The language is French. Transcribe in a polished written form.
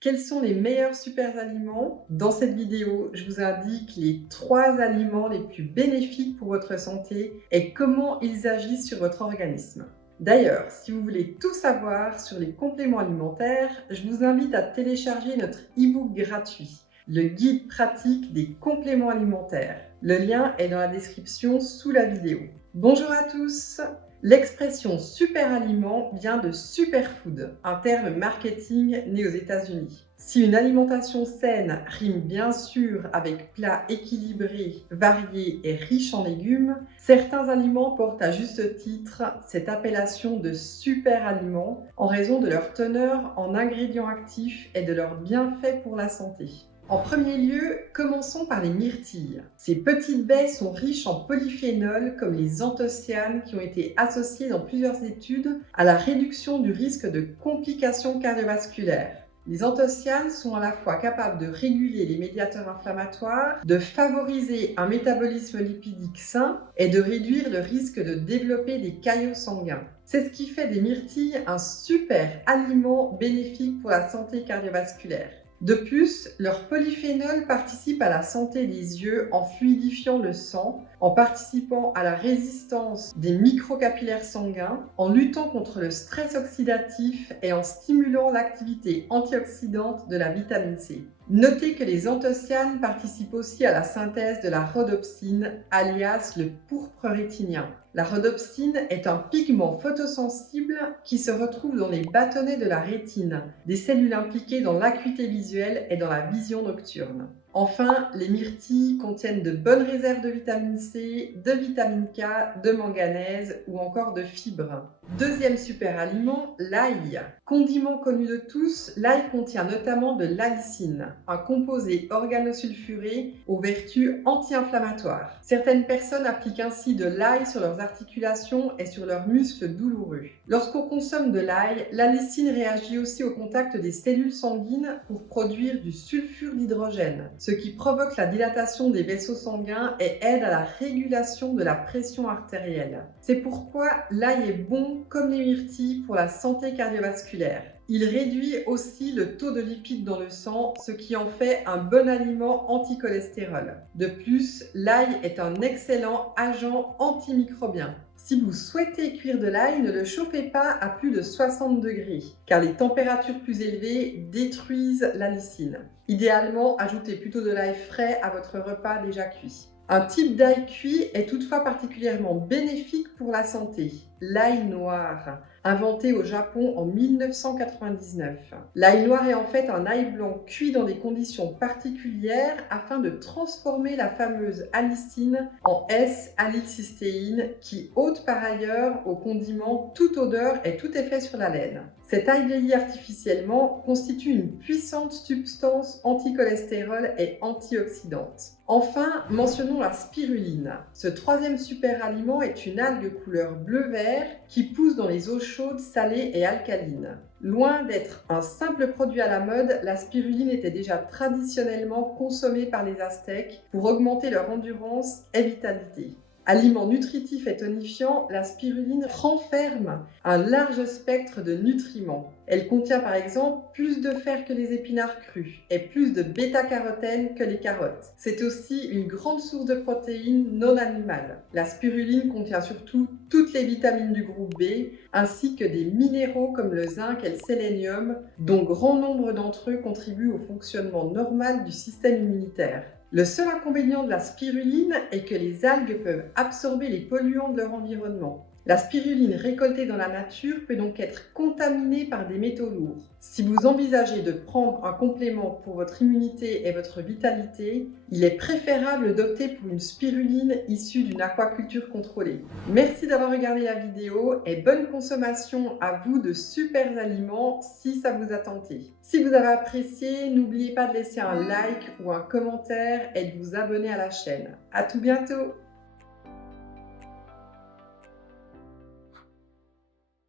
Quels sont les meilleurs super aliments? Dans cette vidéo, je vous indique les 3 aliments les plus bénéfiques pour votre santé et comment ils agissent sur votre organisme. D'ailleurs, si vous voulez tout savoir sur les compléments alimentaires, je vous invite à télécharger notre e-book gratuit, le guide pratique des compléments alimentaires. Le lien est dans la description sous la vidéo. Bonjour à tous! L'expression super aliment vient de superfood, un terme marketing né aux États-Unis. Si une alimentation saine rime bien sûr avec plats équilibrés, variés et riches en légumes, certains aliments portent à juste titre cette appellation de super aliments en raison de leur teneur en ingrédients actifs et de leurs bienfaits pour la santé. En premier lieu, commençons par les myrtilles. Ces petites baies sont riches en polyphénols comme les anthocyanes qui ont été associés dans plusieurs études à la réduction du risque de complications cardiovasculaires. Les anthocyanes sont à la fois capables de réguler les médiateurs inflammatoires, de favoriser un métabolisme lipidique sain et de réduire le risque de développer des caillots sanguins. C'est ce qui fait des myrtilles un super aliment bénéfique pour la santé cardiovasculaire. De plus, leurs polyphénols participent à la santé des yeux en fluidifiant le sang, en participant à la résistance des microcapillaires sanguins, en luttant contre le stress oxydatif et en stimulant l'activité antioxydante de la vitamine C. Notez que les anthocyanes participent aussi à la synthèse de la rhodopsine, alias le pourpre rétinien. La rhodopsine est un pigment photosensible qui se retrouve dans les bâtonnets de la rétine, des cellules impliquées dans l'acuité visuelle et dans la vision nocturne. Enfin, les myrtilles contiennent de bonnes réserves de vitamine C, de vitamine K, de manganèse ou encore de fibres. Deuxième super aliment, l'ail. Condiment connu de tous, l'ail contient notamment de l'allicine, un composé organosulfuré aux vertus anti-inflammatoires. Certaines personnes appliquent ainsi de l'ail sur leurs articulations et sur leurs muscles douloureux. Lorsqu'on consomme de l'ail, l'allicine réagit aussi au contact des cellules sanguines pour produire du sulfure d'hydrogène, ce qui provoque la dilatation des vaisseaux sanguins et aide à la régulation de la pression artérielle. C'est pourquoi l'ail est bon comme les myrtilles pour la santé cardiovasculaire. Il réduit aussi le taux de lipides dans le sang, ce qui en fait un bon aliment anti-cholestérol. De plus, l'ail est un excellent agent antimicrobien. Si vous souhaitez cuire de l'ail, ne le chauffez pas à plus de 60 degrés, car les températures plus élevées détruisent l'allicine. Idéalement, ajoutez plutôt de l'ail frais à votre repas déjà cuit. Un type d'ail cuit est toutefois particulièrement bénéfique pour la santé, l'ail noir, inventé au Japon en 1999. L'ail noir est en fait un ail blanc cuit dans des conditions particulières afin de transformer la fameuse allicine en S-allylcystéine qui ôte par ailleurs au condiment toute odeur et tout effet sur la laine. Cet ail vieilli artificiellement constitue une puissante substance anti-cholestérol et antioxydante. Enfin, mentionnons la spiruline. Ce troisième super aliment est une algue couleur bleu-vert qui pousse dans les eaux chaudes, salées et alcalines. Loin d'être un simple produit à la mode, la spiruline était déjà traditionnellement consommée par les Aztèques pour augmenter leur endurance et vitalité. Aliment nutritif et tonifiant, la spiruline renferme un large spectre de nutriments. Elle contient par exemple plus de fer que les épinards crus et plus de bêta-carotène que les carottes. C'est aussi une grande source de protéines non animales. La spiruline contient surtout toutes les vitamines du groupe B, ainsi que des minéraux comme le zinc et le sélénium, dont grand nombre d'entre eux contribuent au fonctionnement normal du système immunitaire. Le seul inconvénient de la spiruline est que les algues peuvent absorber les polluants de leur environnement. La spiruline récoltée dans la nature peut donc être contaminée par des métaux lourds. Si vous envisagez de prendre un complément pour votre immunité et votre vitalité, il est préférable d'opter pour une spiruline issue d'une aquaculture contrôlée. Merci d'avoir regardé la vidéo et bonne consommation à vous de super aliments si ça vous a tenté. Si vous avez apprécié, n'oubliez pas de laisser un like ou un commentaire et de vous abonner à la chaîne. À tout bientôt!